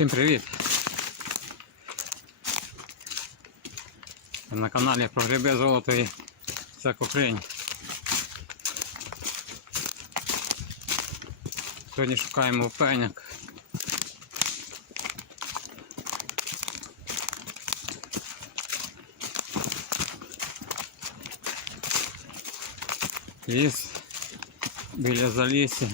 Всім привіт! На каналі про гриби золото і всяку хрень. Сьогодні шукаємо опеняк. Ліс біля залісся.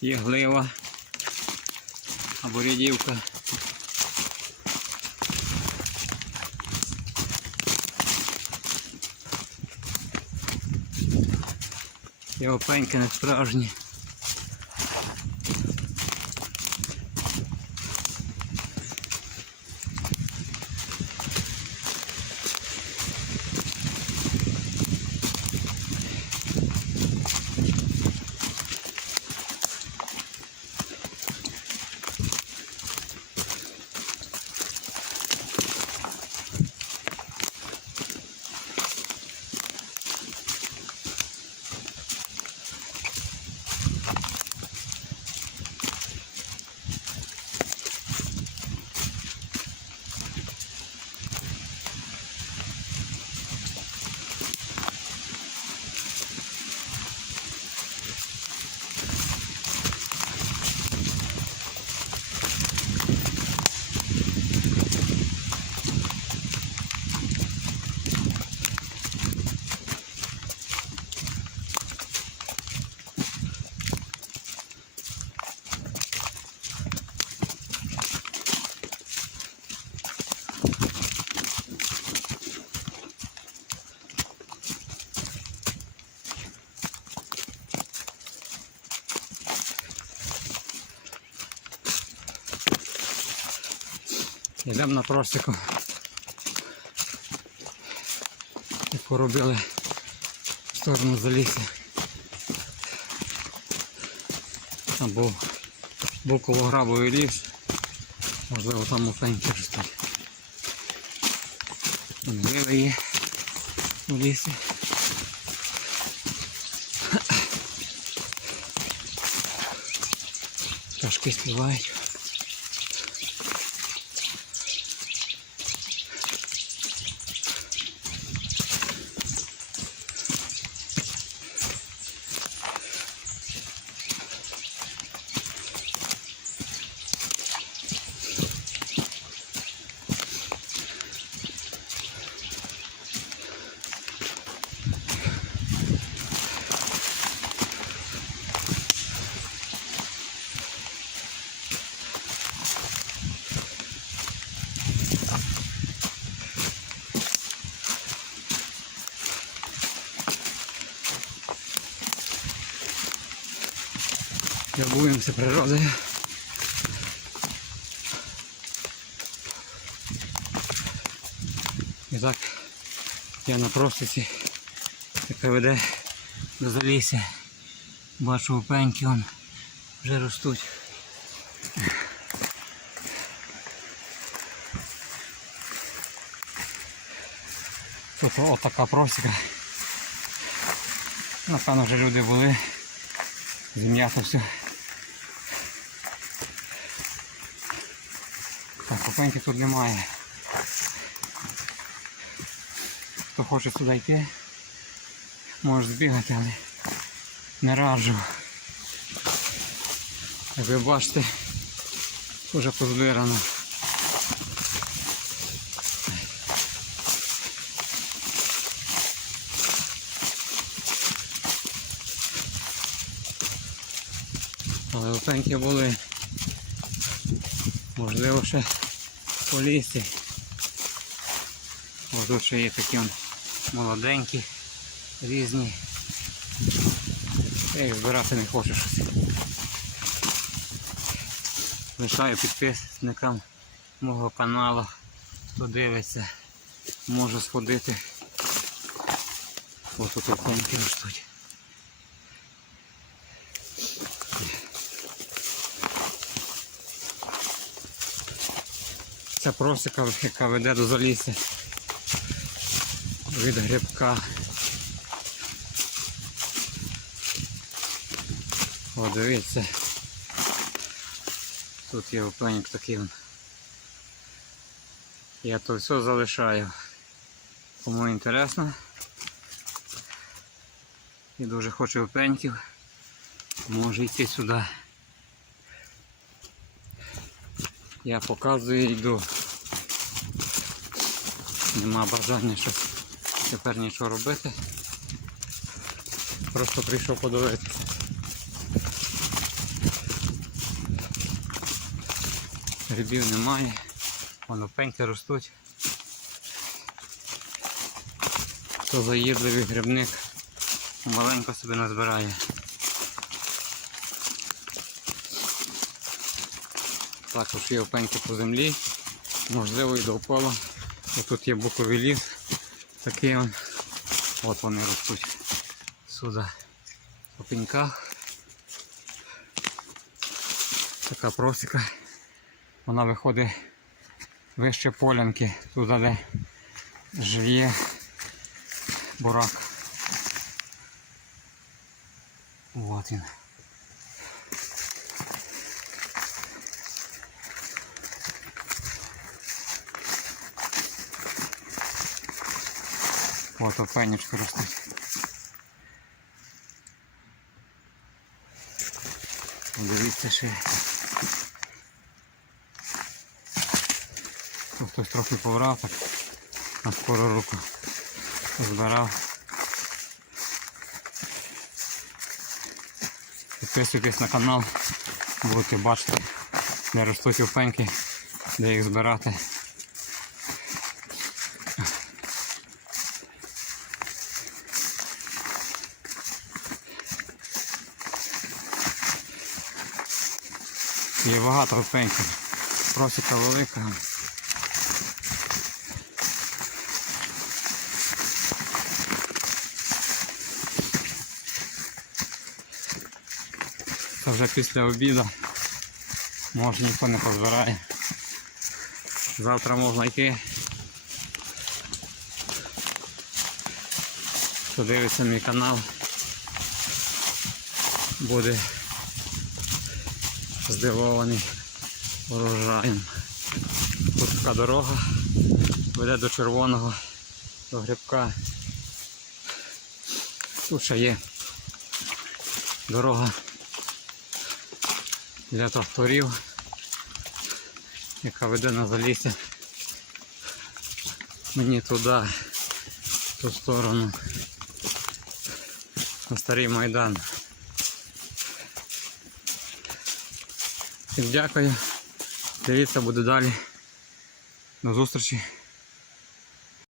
Є глива або рядівка. Є пеньки не справжні. Йдемо на просіку. І поробили в сторону залісся. Там був, колограбовий ліс. Можливо там офеньки ростуть. Гриви є у лісі. Пташки співають. Любуємося природою. І так я на просиці, яка веде до залісся. Бачу опеньки вон вже ростуть. Тут отака просіка. Напевно вже люди були. Зім'ято все. Так, тут немає. Хто хоче сюди йти, може збігати, але не раджу. Як ви бачите, вже позбирано. Але опеньки були. Можливо ще по лісі. Ось ще є такі он молоденькі, різні. Я їх збирати не хочу щось. Лишаю підписникам мого каналу, хто дивиться, може сходити. Ось тут опеньки ростуть. Це просіка, яка веде до залісся від грибка. О, дивіться. Тут є опеньок такий. Я то все залишаю. Кому інтересно. І дуже хочу опеньків. Може йти сюди. Я показую йду. Нема бажання щось тепер нічого робити. Просто прийшов подивитися. Грибів немає, воно пеньки ростуть. Хто заїдливий грибник, маленько собі назбирає. Також є опеньки по землі, можливо і довкола. Тут є буковий ліс, такий он. От вони ростуть сюди по пеньках. Така просіка. Вона виходить вище полянки, туди де живе бурак. От він. От опенечки ростуть. Дивіться ще. Ну, Хтось трохи поврав так на скору руку збирав. Підписуйтесь на канал, будете бачити, де ростуть опеньки, де їх збирати. Є багато опеньків. Просіка велика. Це вже після обіду. Може ніхто не позбирає. Завтра можна йти. Хто мій канал, буде здивований урожаєм. Тут така дорога веде до червоного, до грибка. Тут ще є дорога для тракторів, яка веде на залісся. Мені туди, в ту сторону, на старий майдан. Дякую. Дивіться, буде далі. До зустрічі.